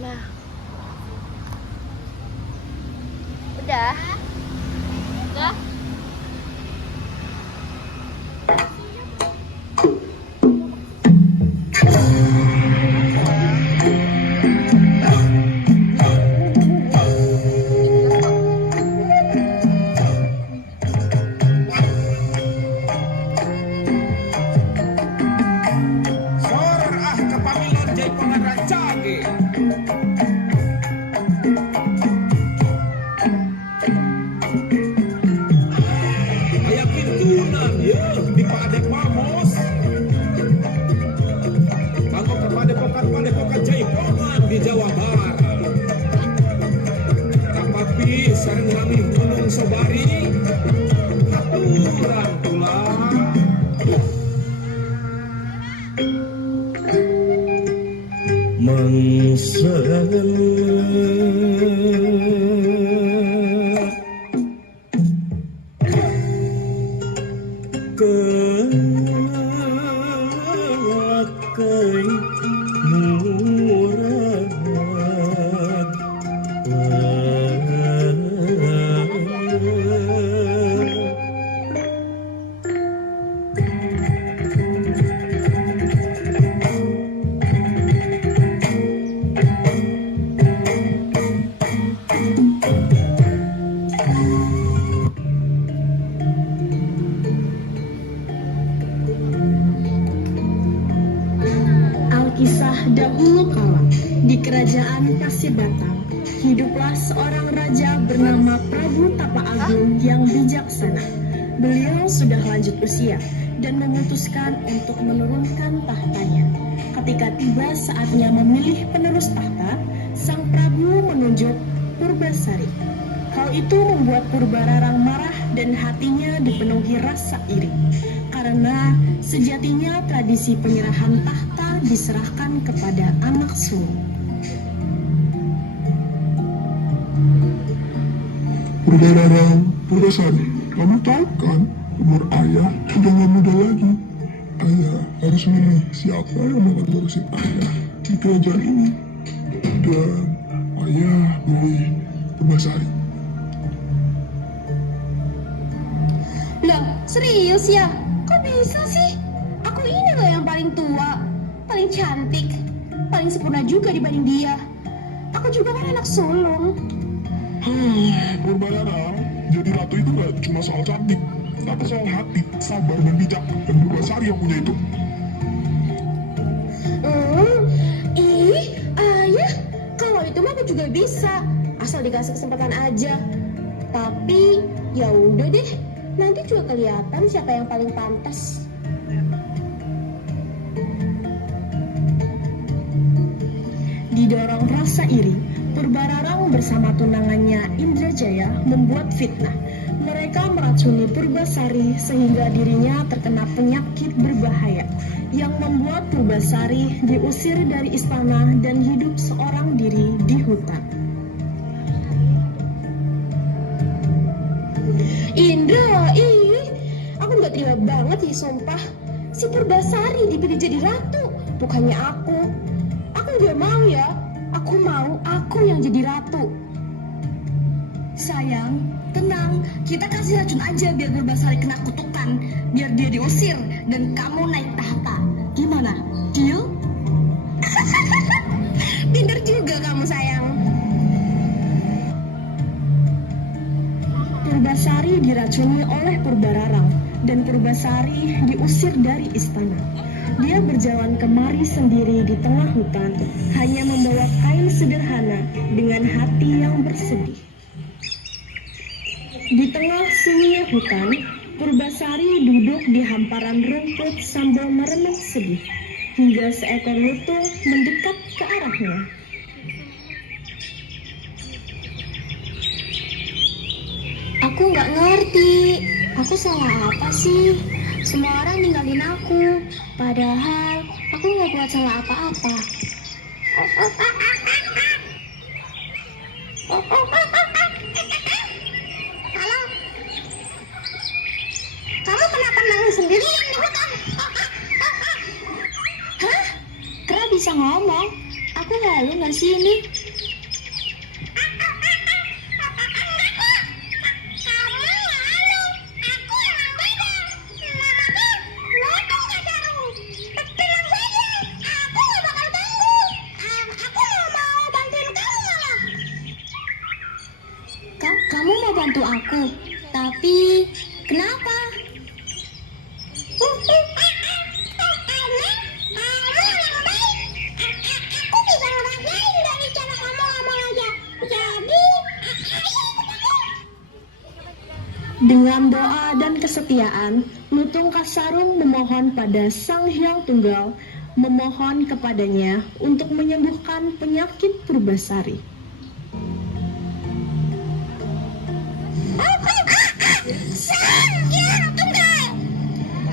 Nah, udah. Udah. Soror ah kapamilan jay pangaracage. Ayah pintunan ya di Padepamos. Bangkok ke Padepokan Jaipongan di Jawa Barat. Kapapi sareng lami Gunung Sobari. Aturan tulang. Alkisah dahulu kala di kerajaan Kasibatang hiduplah seorang raja bernama Prabu Tapa Agung yang bijaksana. Beliau sudah lanjut usia dan memutuskan untuk menurunkan tahtanya. Ketika tiba saatnya memilih penerus tahta, sang Prabu menunjuk Purbasari. Hal itu membuat Purbararang marah dan hatinya dipenuhi rasa iri. Karena sejatinya tradisi penyerahan tahta diserahkan kepada anak sulung. Purbararang, Purbasari, kamu tahu kan umur ayah sudah nggak muda lagi. Ayah harus milih siapa yang mau ngurusin ayah di kerajaan ini. Dan ayah milih Purbasari. Lah, serius ya? Kok bisa sih? Aku ini loh yang paling tua, paling cantik, paling sempurna juga dibanding dia. Aku juga kan anak sulung. Purbararang, jadi ratu itu nggak cuma soal cantik, tapi soal hati, sabar dan bijak. Dan Purbasari yang punya itu. Ayah, kalau itu mah aku juga bisa, asal dikasih kesempatan aja. Tapi ya udah deh, nanti juga kelihatan siapa yang paling pantas. Didorong rasa iri, Purbararang bersama tunangannya Indrajaya membuat fitnah. Mereka meracuni Purbasari sehingga dirinya terkena penyakit berbahaya yang membuat Purbasari diusir dari istana dan hidup seorang diri di hutan. Indra, aku nggak terima banget sih, sumpah. Si Purbasari dipilih jadi ratu, bukannya aku. Aku nggak mau ya. Aku yang jadi ratu. Sayang, tenang. Kita kasih racun aja biar Purbasari kena kutukan, biar dia diusir dan kamu naik tahta. Gimana? Deal? Pinter juga kamu, sayang. Purbasari diracuni oleh Purbararang dan Purbasari diusir dari istana. Dia berjalan kemari sendiri di tengah hutan, hanya membawa kain sederhana dengan hati yang bersedih. Di tengah sunyinya hutan, Purbasari duduk di hamparan rumput sambil merenung sedih, hingga seekor lutung mendekat ke arahnya. Aku nggak ngerti, aku salah apa sih? Semua orang ninggalin aku, padahal aku nggak buat salah apa-apa. Halo? Kamu kenapa nangis sendirian di hutan? Hah? Kera bisa ngomong? Aku nggak malu nggak sih ini? Kamu mau bantu aku, tapi kenapa? Dengan doa dan kesetiaan, Lutung Kasarung memohon pada Sang Hyang Tunggal, memohon kepadanya untuk menyembuhkan penyakit Purbasari. Sang Hyang Tunggal,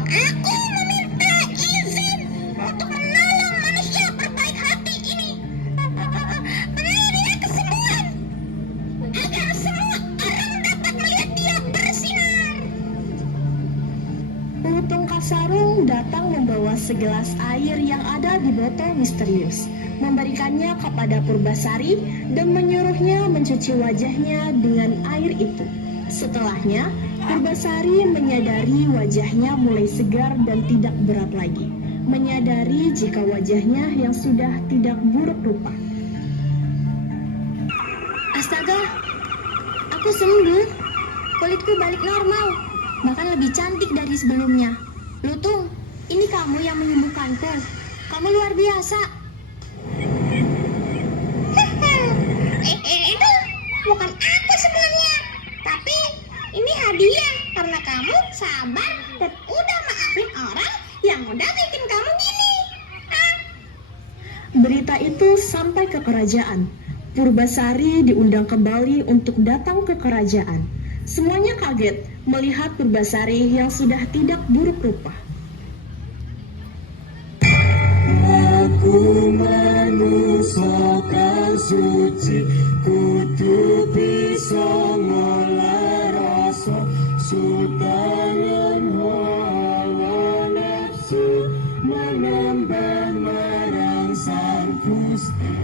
aku meminta izin untuk menolong manusia berbaik hati ini. Beri dia kesembuhan agar semua orang dapat melihat dia bersinar. Lutung Kasarung datang membawa segelas air yang ada di botol misterius, memberikannya kepada Purbasari dan menyuruhnya mencuci wajahnya dengan air itu. Setelahnya, Purbasari menyadari wajahnya mulai segar dan tidak berat lagi, menyadari jika wajahnya yang sudah tidak buruk rupa. Astaga, aku sembuh. Kulitku balik normal, bahkan lebih cantik dari sebelumnya. Lutung, ini kamu yang menyembuhkanku. Kamu luar biasa. Itu bukan aku sebenarnya, tapi ini hadiah karena kamu sabar dan udah maafin orang yang udah bikin kamu gini. Berita itu sampai ke kerajaan. Purbasari diundang kembali untuk datang ke kerajaan. Semuanya kaget melihat Purbasari yang sudah tidak buruk rupa. Aku manusia suci, kudu bisa ngolah rasa, sudangan hawa nafsu, menambah marang sang Gusti.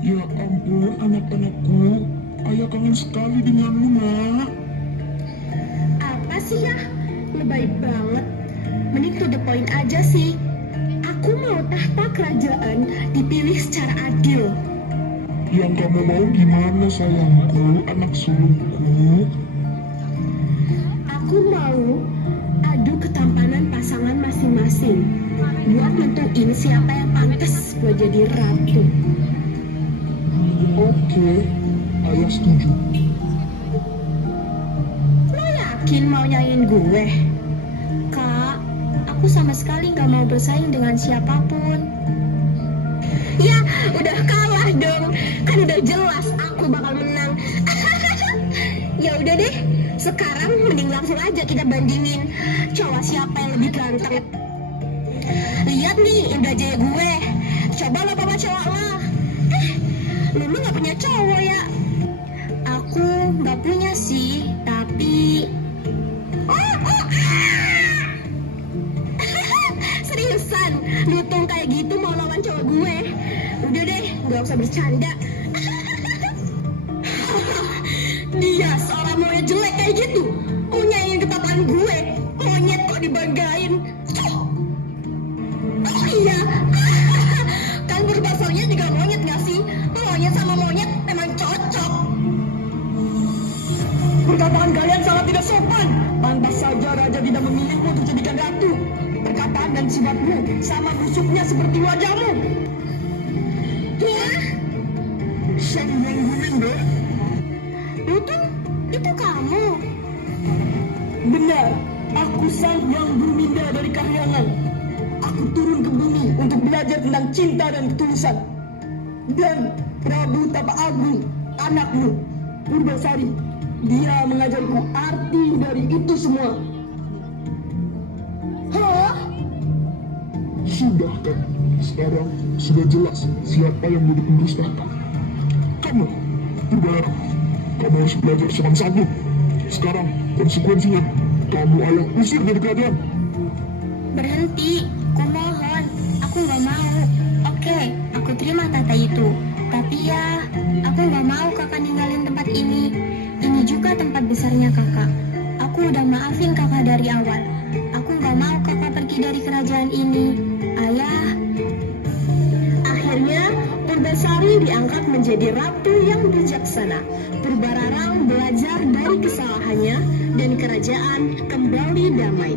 Ya ampun anak-anakku, ayah kangen sekali denganmu nak. Apa sih ya? Lebay banget. Mending to the point aja sih. Aku mau tahta kerajaan dipilih secara adil. Yang kamu mau gimana sayangku, anak sulungku? Aku mau adu ketampanan pasangan masing-masing buat nentuin siapa yang pantas buat jadi ratu. Oke, ayah setuju. Lo yakin mau nyaingin gue? Kak, aku sama sekali gak mau bersaing dengan siapapun. Ya, udah kalah dong. Kan udah jelas aku bakal menang. Ya udah deh, sekarang mending langsung aja kita bandingin cowok siapa yang lebih ganteng. Lihat nih, udah jaya gue. Coba lo bawa cowok lo. Lu gak punya cowok ya? Aku gak punya sih, tapi... Seriusan, Lutung kayak gitu mau lawan cowok gue? Udah deh, gak usah bercanda. Dia seorang monyet jelek kayak gitu, mau nyaingin ketatan gue. Monyet kok dibanggain. Oh iya, kan Purbasarinya juga monyet gak sih? Monyet sama monyet memang cocok. Perkataan kalian sangat tidak sopan. Pantas saja raja tidak memilihmu untuk jadikan ratu. Perkataan dan sifatmu sama busuknya seperti wajahmu. Ya, Sang Hyang Buminda, itu kamu. Benar, aku Sang Hyang Buminda dari Kahyangan. Aku turun ke bumi untuk belajar tentang cinta dan ketulusan. Dan Prabu Tapa Agung, anakmu, Purbasari, dia mengajariku arti dari itu semua. Hah? sudah kan? Sekarang sudah jelas siapa yang menjadi penerus tahta. Kamu, Purbalarang, kamu harus belajar sopan santun. Sekarang konsekuensinya, kamu ayah usir dari kerajaan. Berhenti, kumohon. Aku nggak mau. Oke, aku terima tata itu. Tapi ya, aku nggak mau kakak ninggalin tempat ini. Ini juga tempat besarnya kakak. Aku udah maafin kakak dari awal. Aku nggak mau kakak pergi dari kerajaan ini. Ayah. Akhirnya, Purbasari diangkat menjadi ratu yang bijaksana. Purbararang belajar dari kesalahannya dan kerajaan kembali damai.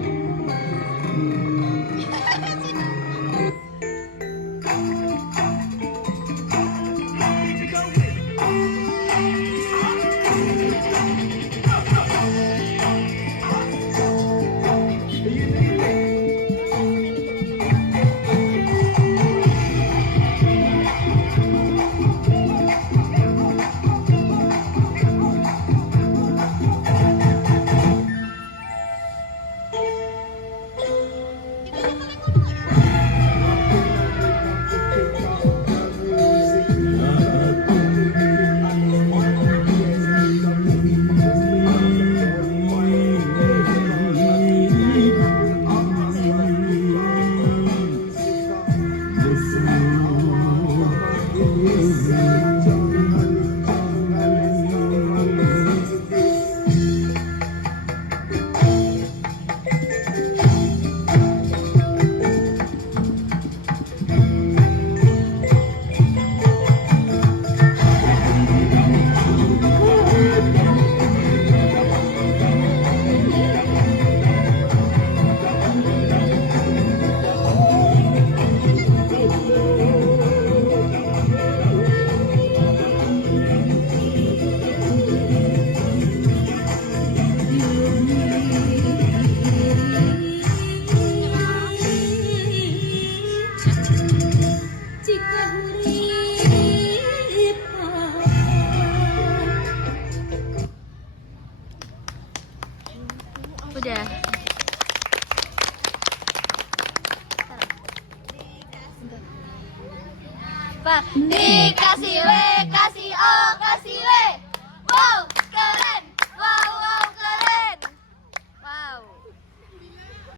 Udah. Pak, dikasih W, kasih O.